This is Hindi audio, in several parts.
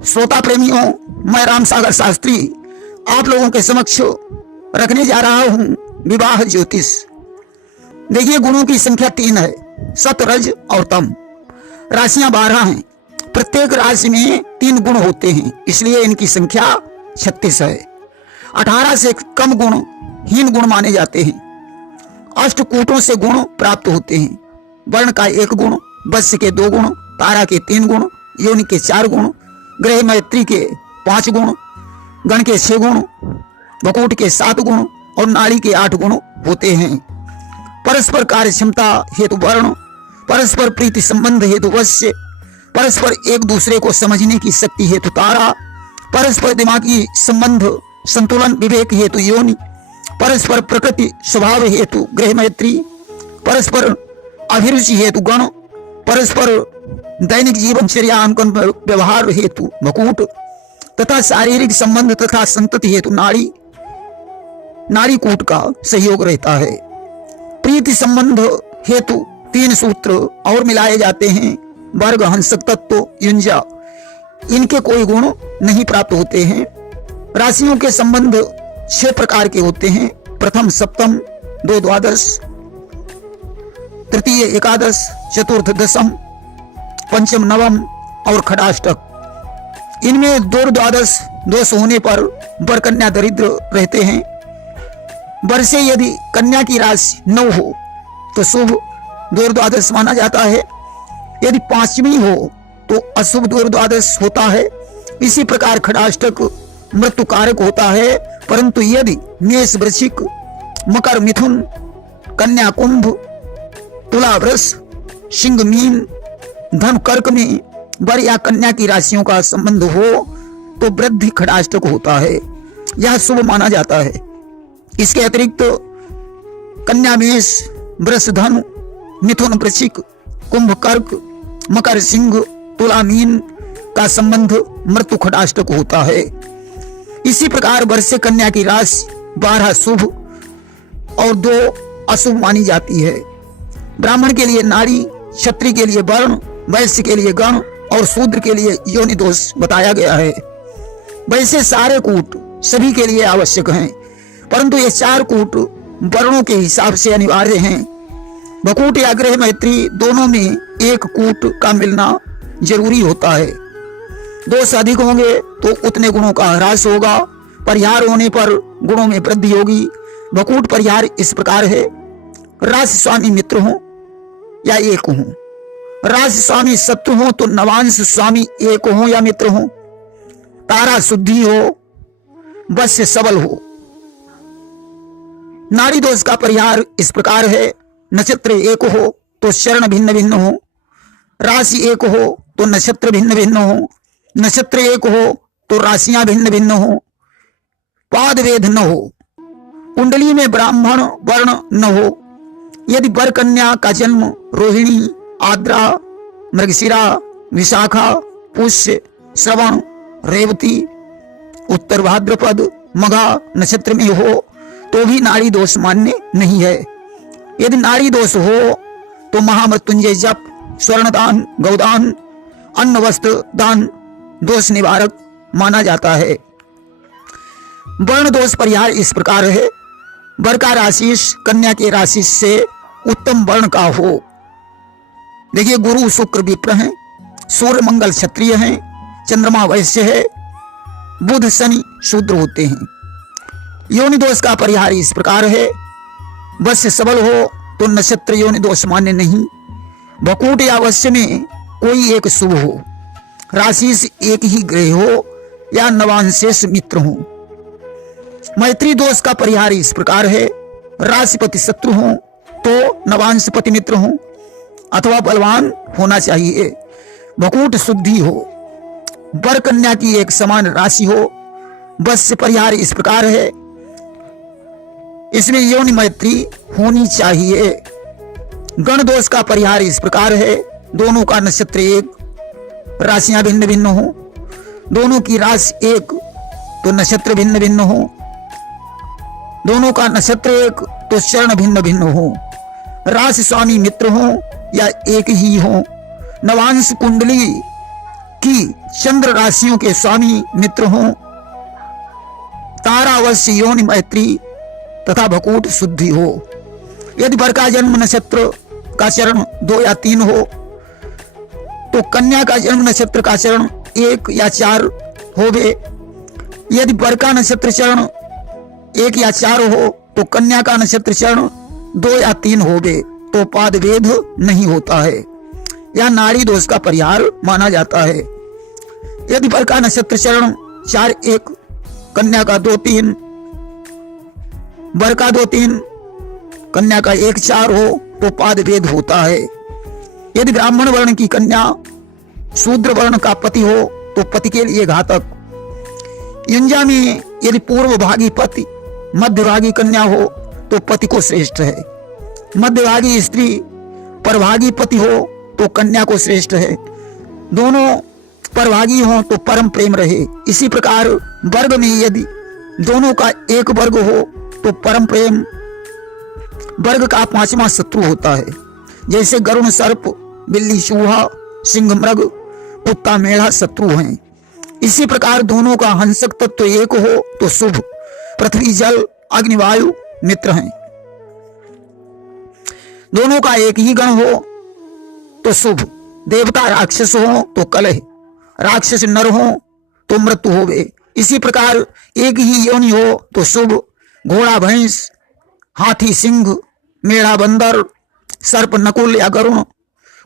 श्रोता प्रेमियों, मैं राम सागर शास्त्री आप लोगों के समक्ष रखने जा रहा हूं विवाह ज्योतिष। देखिए, गुणों की संख्या 3 है, सत, रज और तम। राशियां 12 हैं, प्रत्येक राशि में 3 गुण होते हैं, इसलिए इनकी संख्या 36 है। 18 से कम गुण हीन गुण माने जाते हैं। अष्टकूटों से गुण प्राप्त होते हैं। वर्ण का 1 गुण, वत्स के 2 गुण, तारा के 3 गुण, योनि के 4 गुण, ग्रह मैत्री के 5 गुण, गण के 6 गुण, वकूट के 7 गुण और नाड़ी के 8 गुण होते हैं। परस्पर कार्य क्षमता हेतु वर्ण, परस्पर प्रीति संबंध हेतु वत्स, परस्पर एक दूसरे को समझने की शक्ति हेतु तारा, परस्पर दिमागी संबंध संतुलन विवेक हेतु योनि, परस्पर प्रकृति स्वभाव हेतु ग्रह मैत्री, परस्पर अभिरुचि हेतु गण, परस्पर दैनिक जीवनचर्या अंकन व्यवहार हेतु वकूट तथा शारीरिक संबंध तथा संतति हेतु नाड़ी कूट का सहयोग रहता है। प्रीति संबंध हेतु 3 सूत्र और मिलाए जाते हैं, वर्ग, हंसक तत्व, युंजा। इनके कोई गुण नहीं प्राप्त होते हैं। राशियों के संबंध 6 प्रकार के होते हैं। प्रथम सप्तम, 2 द्वादश, तृतीय एकादश, चतुर्थ दशम, पंचम नवम और खडाष्टक। इनमें 2 द्वादश दोष होने पर वर कन्या दरिद्र रहते हैं। वर से यदि कन्या की राशि 9 हो तो शुभ 2 द्वादश माना जाता है। यदि 5वीं हो तो अशुभ 2 द्वादश होता है। इसी प्रकार खडाष्टक मृत्यु कारक होता है, परंतु यदि मेष, वृश्चिक, मकर, मिथुन, कन्या, कुंभ, तुला, वृष, सिंह, मीन, धन, कर्क में वर या कन्या की राशियों का संबंध हो तो वृद्धि खडाष्टक होता है, यह शुभ माना जाता है। इसके अतिरिक्त कन्या, मेष, वृष, धन, मिथुन, वृश्चिक, कुंभ, कर्क, मकर, सिंह, तुला, मीन का संबंध मृत्यु खडाष्टक होता है। इसी प्रकार वर से कन्या की राशि 12 शुभ और 2 अशुभ मानी जाती है। ब्राह्मण के लिए नाड़ी, क्षत्रिय के लिए वर्ण, वैश्य के लिए गण और शूद्र के लिए योनि दोष बताया गया है। वैसे सारे कूट सभी के लिए आवश्यक हैं, परंतु ये 4 कूट वर्णों के हिसाब से अनिवार्य हैं। वकूट या ग्रह मैत्री दोनों में 1 कूट का मिलना जरूरी होता है। दोष अधिक होंगे तो उतने गुणों का ह्रास होगा। परिहार होने पर गुणों में वृद्धि होगी। वकूट परिहार इस प्रकार है, राशि स्वामी मित्र हो या एक हो, राशि स्वामी शत्रु हो तो नवांश स्वामी एक हो या मित्र हो, तारा शुद्धि हो, वश्य सबल हो। नाड़ी दोष का परिहार इस प्रकार है, नक्षत्र एक हो तो शरण भिन्न भिन्न हो, राशि एक हो तो नक्षत्र भिन्न भिन्न हो, नक्षत्र एक हो तो राशियां भिन्न भिन्न हो, पाद वेद न हो, कुंडली में ब्राह्मण वर्ण न हो। यदि वर कन्या का जन्म रोहिणी, आद्रा, मृगशिरा, विशाखा, पुष्य, श्रवण, रेवती, उत्तर भाद्रपद, मघा नक्षत्र में हो तो भी नाड़ी दोष मान्य नहीं है। यदि नाड़ी दोष हो तो महामृत्युंजय जप, स्वर्णदान, गौदान, अन्न वस्त्र दान दोष निवारक माना जाता है। वर्ण दोष परिहार इस प्रकार है, वर का राशि कन्या के राशि से उत्तम वर्ण का हो। देखिए, गुरु शुक्र विप्र हैं, सूर्य मंगल क्षत्रिय हैं, चंद्रमा वैश्य है, बुध शनि शूद्र होते हैं। योनि दोष का परिहार इस प्रकार है, वश्य सबल हो तो नक्षत्र योनि दोष मान्य नहीं। वकूट या वश्य में कोई एक शुभ हो, राशि से एक ही ग्रह हो या नवांशेष मित्र हो। मैत्री दोष का परिहार इस प्रकार है, राशिपति शत्रु हो तो नवांशपति मित्र हो अथवा बलवान होना चाहिए। वकूट शुद्धि हो, वर कन्या की एक समान राशि हो। वश्य परिहार इस प्रकार है, इसमें योनि मैत्री होनी चाहिए। गण दोष का परिहार इस प्रकार है, दोनों का नक्षत्र एक, राशियां भिन्न भिन्न हो, दोनों की राशि एक तो नक्षत्र भिन्न भिन्न हो, दोनों का नक्षत्र एक तो चरण भिन्न भिन्न हो, राशि स्वामी मित्र हो या एक ही हो, नवांश कुंडली कि चंद्र राशियों के स्वामी मित्र हों, तारावश्य योनि मैत्री तथा भकूट शुद्धि हो। यदि वर का जन्म नक्षत्र का चरण 2 या 3 हो तो कन्या का जन्म नक्षत्र का चरण 1 या 4 होवे। यदि वर का नक्षत्र चरण 1 या 4 हो तो कन्या का नक्षत्र चरण 2 या 3 होवे तो पाद वेद नहीं होता है, या नाड़ी दोष का परिहार माना जाता है। यदि वर का नक्षत्र चरण 4-1, कन्या का 2-3, वर का 2-3, कन्या का 1-4 हो तो पाद वेद होता है। यदि ब्राह्मण वर्ण की कन्या शूद्र वर्ण का पति हो तो पति के लिए घातक। युंजा में यदि पूर्व भागी पति मध्यभागी कन्या हो तो पति को श्रेष्ठ है। मध्यभागी स्त्री परभागी पति हो तो कन्या को श्रेष्ठ है। दोनों परभागी हो तो परम प्रेम रहे। इसी प्रकार वर्ग में यदि दोनों का एक वर्ग हो तो परम प्रेम वर्ग का 5वां शत्रु होता है। जैसे गरुण सर्प, बिल्ली चूहा, सिंह मृग, कुत्ता मेढ़ा शत्रु हैं। इसी प्रकार दोनों का हंसक तत्व एक हो तो शुभ। पृथ्वी जल अग्नि वायु मित्र हैं। दोनों का एक ही गण हो तो शुभ। देवता राक्षस हो तो कलह, राक्षस नर हो तो मृत्यु होवे। इसी प्रकार एक ही योनि हो तो शुभ। घोड़ा भैंस, हाथी सिंह, मेढ़ा बंदर, सर्प नकुल या गरुण,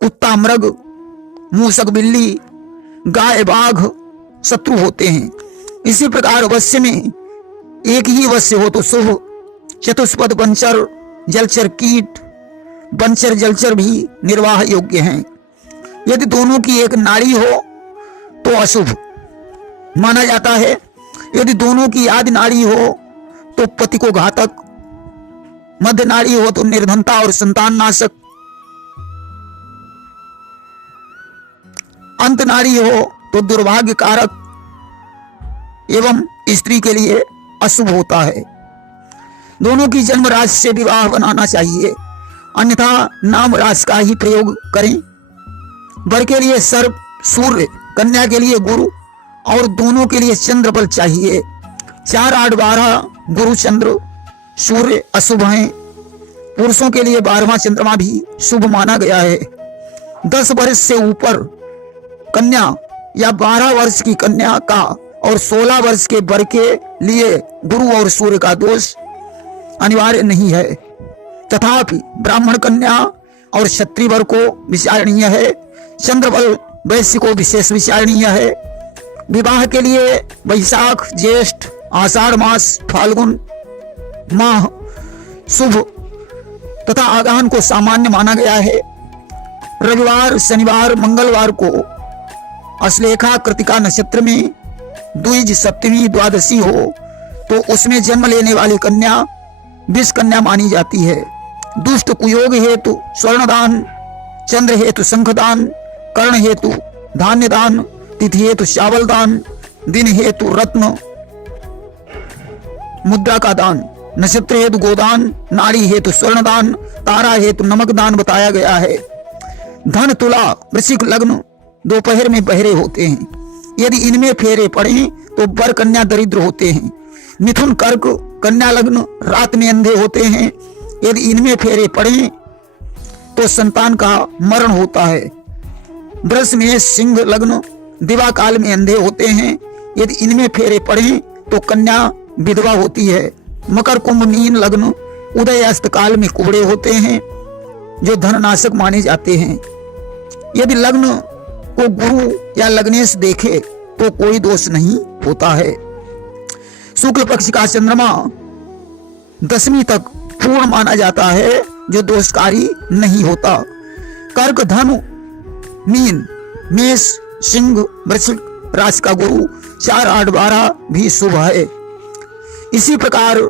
कुत्ता मृग, मूसक बिल्ली, गाय बाघ शत्रु होते हैं। इसी प्रकार वश्य में एक ही वश्य हो तो शुभ। चतुष्पद वंचर, जलचर कीट, वंचर जलचर भी निर्वाह योग्य हैं। यदि दोनों की एक नाड़ी हो तो अशुभ माना जाता है। यदि दोनों की आदि नाड़ी हो तो पति को घातक, मध्य नाड़ी हो तो निर्धनता और संतान नाशक, अंत नाड़ी हो तो दुर्भाग्य कारक एवं स्त्री के लिए अशुभ होता है। दोनों की जन्म राशि से विवाह बनाना चाहिए, अन्यथा नाम राशि का ही प्रयोग करें। वर के लिए सर्प सूर्य, कन्या के लिए गुरु और दोनों के लिए चंद्र बल चाहिए। 4, 8, 12 गुरु चंद्र सूर्य अशुभ हैं। पुरुषों के लिए 12वां चंद्रमा भी शुभ माना गया है। 10 वर्ष से ऊपर कन्या या 12 वर्ष की कन्या का और 16 वर्ष के वर के लिए गुरु और सूर्य का दोष अनिवार्य नहीं है। तथापि ब्राह्मण कन्या और क्षत्रिय वर को विचारणीय है। चंद्रबल वैश्य को विशेष विचारणीय है। विवाह के लिए वैशाख, ज्येष्ठ, आषाढ़ मास, फाल्गुन माह शुभ तथा आगान को सामान्य माना गया है। रविवार, शनिवार, मंगलवार को अश्लेखा कृतिका नक्षत्र में द्विज, सप्तमी, द्वादशी हो तो उसमें जन्म लेने वाली कन्या विष कन्या मानी जाती है। दुष्ट कुयोग हेतु स्वर्णदान, चंद्र हेतु शंखदान, कर्ण हेतु धान्य दान, तिथि हेतु चावल दान, दिन हेतु रत्न मुद्रा का दान, नक्षत्र हेतु गोदान, नाड़ी हेतु स्वर्णदान, तारा हेतु नमक दान बताया गया है। धन, तुला, वृश्चिक लग्न दोपहर में बहरे होते हैं। यदि इनमें फेरे पड़े तो वर कन्या दरिद्र होते हैं। मिथुन, कर्क, कन्या लग्न रात में अंधे होते हैं। यदि इनमें फेरे पड़े तो संतान का मरण होता है। वृष में सिंह लग्न दिवा काल में अंधे होते हैं। यदि इनमें फेरे पड़े तो कन्या विधवा होती है। मकर, कुंभ, मीन लग्न उदय अस्त काल में कुबड़े होते हैं जो धननाशक माने जाते हैं। यदि लग्न को गुरु या लग्नेश देखे तो कोई दोष नहीं होता है। शुक्ल पक्ष का चंद्रमा 10वीं तक पूर्ण माना जाता है जो दोषकारी नहीं होता। कर्क, धनु, मीन, मेष, सिंह, वृश्चिक राशि का गुरु 4, 8, 12 भी शुभ है। इसी प्रकार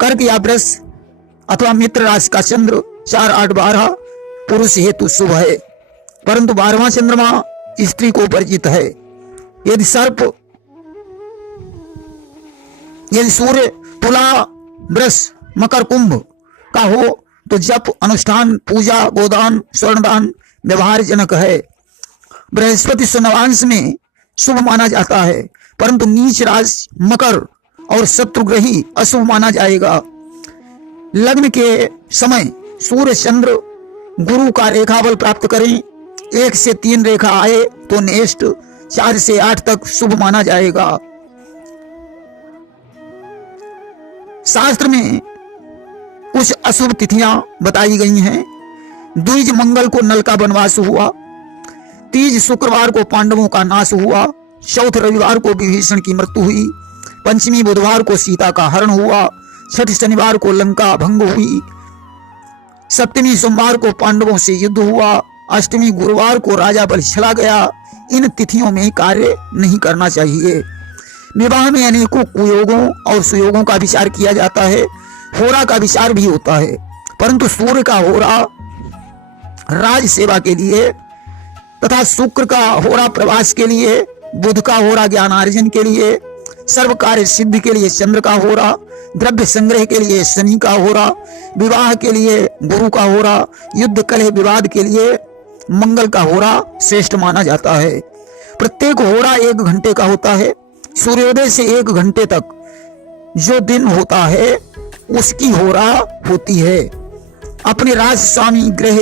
कर्क या वृष अथवा मित्र राशि का चंद्र 4, 8, 12 पुरुष हेतु शुभ है, परंतु 12वां चंद्रमा स्त्री को वर्जित है। यदि सर्प, यदि सूर्य तुला, वृष, मकर, कुंभ का हो तो जप, अनुष्ठान, पूजा, गोदान, स्वर्णदान व्यवहार जनक है। बृहस्पति नवांश में शुभ माना जाता है, परंतु नीच राशि मकर और शत्रुग्रही अशुभ माना जाएगा। लग्न के समय सूर्य चंद्र गुरु का रेखा बल प्राप्त करें, 1 से 3 रेखा आए तो नेष्ट, 4 से 8 तक शुभ माना जाएगा। शास्त्र में कुछ अशुभ तिथियां बताई गई हैं। द्विज मंगल को नल का वनवास हुआ, तीज शुक्रवार को पांडवों का नाश हुआ, चौथ रविवार को विभीषण की मृत्यु हुई, पंचमी बुधवार को सीता का हरण हुआ, छठ शनिवार को लंका भंग हुई, सप्तमी सोमवार को पांडवों से युद्ध हुआ, अष्टमी गुरुवार को राजा बलि चला गया। इन तिथियों में कार्य नहीं करना चाहिए। विवाह में अनेकों कुयोगों और सुयोगों का विचार किया जाता है। होरा का विचार भी होता है, परंतु सूर्य का होरा राज सेवा के लिए तथा शुक्र का होरा प्रवास के लिए, बुध का होरा ज्ञानार्जन के लिए, सर्व कार्य सिद्धि के लिए चंद्र का होरा, द्रव्य संग्रह के लिए शनि का होरा, विवाह के लिए गुरु का होरा, युद्ध कलह विवाद के लिए मंगल का होरा श्रेष्ठ माना जाता है। प्रत्येक होरा 1 घंटे का होता है। सूर्योदय से 1 घंटे तक जो दिन होता है उसकी होरा होती है। अपने राज स्वामी ग्रह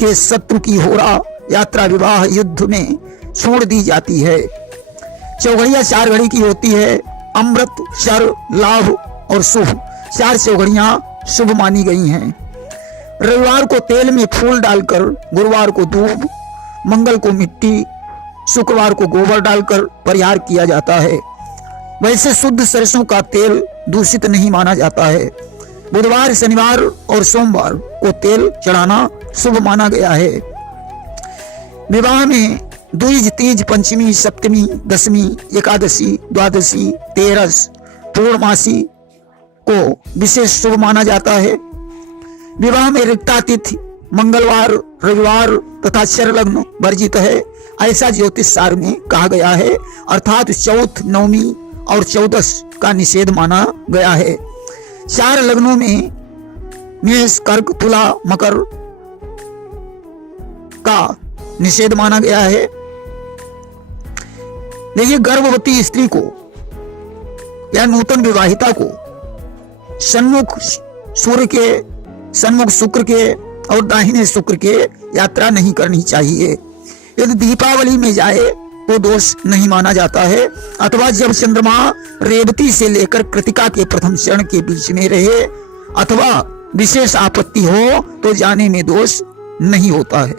के शत्रु की होरा यात्रा विवाह युद्ध में छोड़ दी जाती है। चौघड़िया 4 घड़ी की होती है। अमृत, शर, लाभ और शुभ 4 चौघड़ियां शुभ मानी गई हैं। रविवार को तेल में फूल डालकर, गुरुवार को दूब, मंगल को मिट्टी, शुक्रवार को गोबर डालकर परिहार किया जाता है। वैसे शुद्ध सरसों का तेल दूषित नहीं माना जाता है। बुधवार, शनिवार और सोमवार को तेल चढ़ाना शुभ माना गया है। विवाह में द्विज, तीज, पंचमी, सप्तमी, दशमी, एकादशी, द्वादशी, तेरस, पूर्णमासी को विशेष शुभ माना जाता है। विवाह में रिक्तातिथि मंगलवार, रविवार तथा चर लग्न वर्जित है, ऐसा ज्योतिष सार में कहा गया है। अर्थात चौथ, नवमी और चौदस का निषेध माना गया है। 4 लग्नों में मेष, कर्क, तुला, मकर का निषेध माना गया है। देखिए, गर्भवती स्त्री को या नूतन विवाहिता को सन्मुख सूर्य के, सन्मुख शुक्र के और दाहिने शुक्र के यात्रा नहीं करनी चाहिए। यदि दीपावली में जाए तो दोष नहीं माना जाता है, अथवा जब चंद्रमा रेवती से लेकर कृतिका के प्रथम चरण के बीच में रहे अथवा विशेष आपत्ति हो तो जाने में दोष नहीं होता है।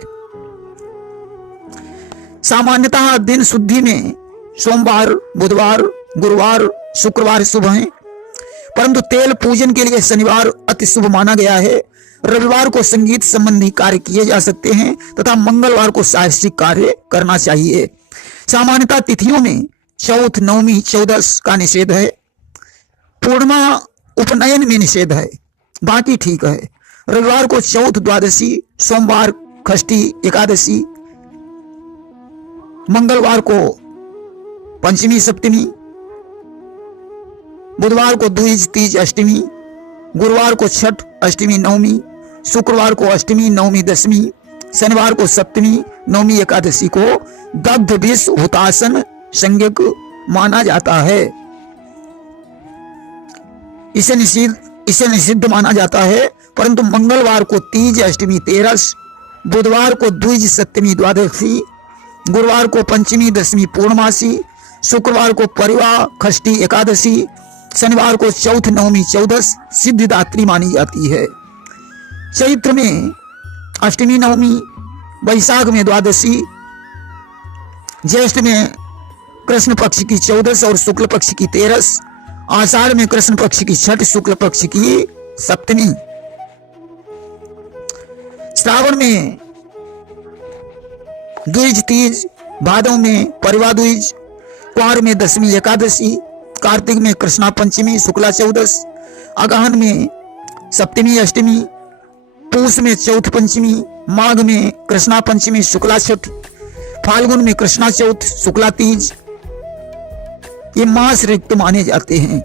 सामान्यतः दिन शुद्धि में सोमवार, बुधवार, गुरुवार, शुक्रवार शुभ हैं, परंतु तेल पूजन के लिए शनिवार अति शुभ माना गया है। रविवार को संगीत संबंधी कार्य किए जा सकते हैं तथा मंगलवार को साहसिक कार्य करना चाहिए। सामान्यतः तिथियों में चौथ, नवमी, चौदस का निषेध है। पूर्णिमा, उपनयन में निषेध है, बाकी ठीक है। रविवार को चौथ, द्वादशी, सोमवार षष्ठी, एकादशी, मंगलवार को पंचमी, सप्तमी, बुधवार को द्विज, तीज, अष्टमी, गुरुवार को छठ, अष्टमी, नवमी, शुक्रवार को अष्टमी, नवमी, दशमी, शनिवार को सप्तमी, नवमी, एकादशी को दग्ध विष हुतासन संज्ञक माना जाता है। इसे निषिद्ध माना जाता है, परंतु मंगलवार को तीज, अष्टमी, तेरस, बुधवार को द्विज, सप्तमी, द्वादशी, गुरुवार को पंचमी, दशमी, पूर्णमासी, शुक्रवार को परिवा, षष्ठी, एकादशी, शनिवार को चौथ, नवमी, चौदस सिद्धिदात्री मानी जाती है। चैत्र में अष्टमी, नवमी, वैशाख में द्वादशी, ज्येष्ठ में कृष्ण पक्ष की चौदस और शुक्ल पक्ष की तेरस, आषाढ़ में कृष्ण पक्ष की छठ, शुक्ल पक्ष की सप्तमी, श्रावण में द्विज, तीज, भादव में परिवा द्विज, कुंवर में दशमी, एकादशी, कार्तिक में कृष्णा पंचमी, शुक्ला चौदस, अगहन में सप्तमी, अष्टमी, पूस में चौथ पंचमी, माघ में कृष्णा पंचमी, शुक्ला छठ, फाल्गुन में कृष्णा चौथ, शुक्ला तीज, ये मास रिक्त माने जाते हैं।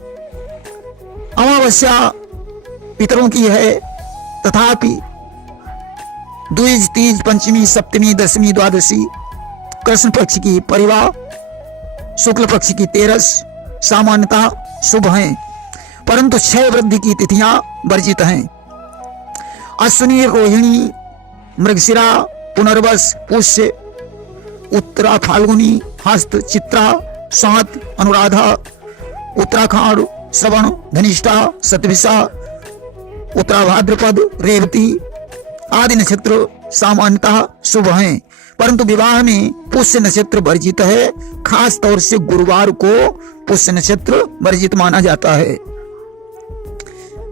अमावस्या पितरों की है, तथापि द्विज, तीज, पंचमी, सप्तमी, दशमी, द्वादशी, कृष्ण पक्ष की परिवा, शुक्ल पक्ष की तेरस सामान्यतः शुभ हैं, परंतु क्षय वृद्धि की तिथियां वर्जित हैं। अश्विनी, रोहिणी, मृगशिरा, पुनर्वस, पुष्य, उत्तरा फाल्गुनी, हस्त, चित्रा, सात, अनुराधा, उत्तराखंड, श्रवण, धनिष्ठा, शतभिषा, उत्तराभाद्रपद, रेवती आदि नक्षत्र सामान्यतः शुभ हैं, परंतु विवाह में पुष्य नक्षत्र वर्जित है। खास तौर से गुरुवार को पुष्य नक्षत्र वर्जित माना जाता है।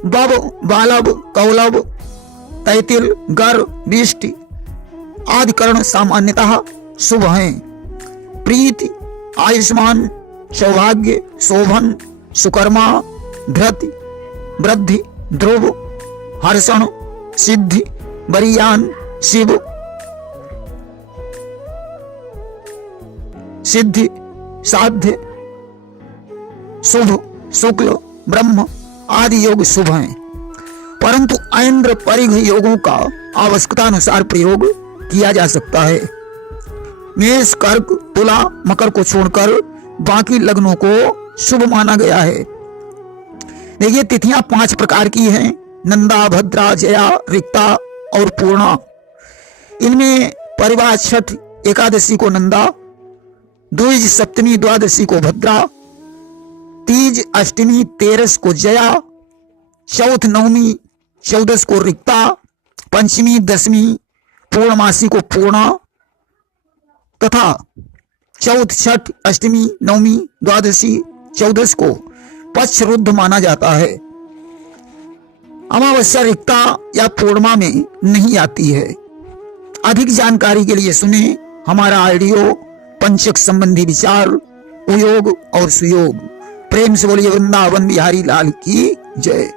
बब, बालब, कौलब, तैतिल, गर, विष्टि आदि कर्ण सामान्यतः शुभ हैं। प्रीति, आयुष्मान, सौभाग्य, शोभन, सुकर्मा, धृति, वृद्धि, ध्रुव, हर्षण, सिद्धि, बरियान, शिव, सिद्धि, साध्य, शुभ, शुक्ल, ब्रह्म आदि योग शुभ हैं, परंतु ऐन्द्र परिघ योगों का आवश्यकतानुसार प्रयोग किया जा सकता है। मेष, कर्क, तुला, मकर को छोड़कर बाकी लग्नों को शुभ माना गया है। देखिए तिथियां 5 प्रकार की हैं, नंदा, भद्रा, जया, रिक्ता और पूर्णा। इनमें परिवार छठ एकादशी को नंदा, द्विज सप्तमी द्वादशी को भद्रा, तीज अष्टमी तेरस को जया, चौथ नवमी चौदस को रिक्ता, पंचमी दसवीं पूर्णमासी को पूर्णा तथा चौथ छठ अष्टमी नवमी द्वादशी चौदस को पक्ष रुद्ध माना जाता है। अमावस्या रिक्ता या पूर्णिमा में नहीं आती है। अधिक जानकारी के लिए सुने हमारा ऑडियो पंचक संबंधी विचार, उयोग और सुयोग। प्रेम से बोलिए वृंदावन बिहारी लाल की जय।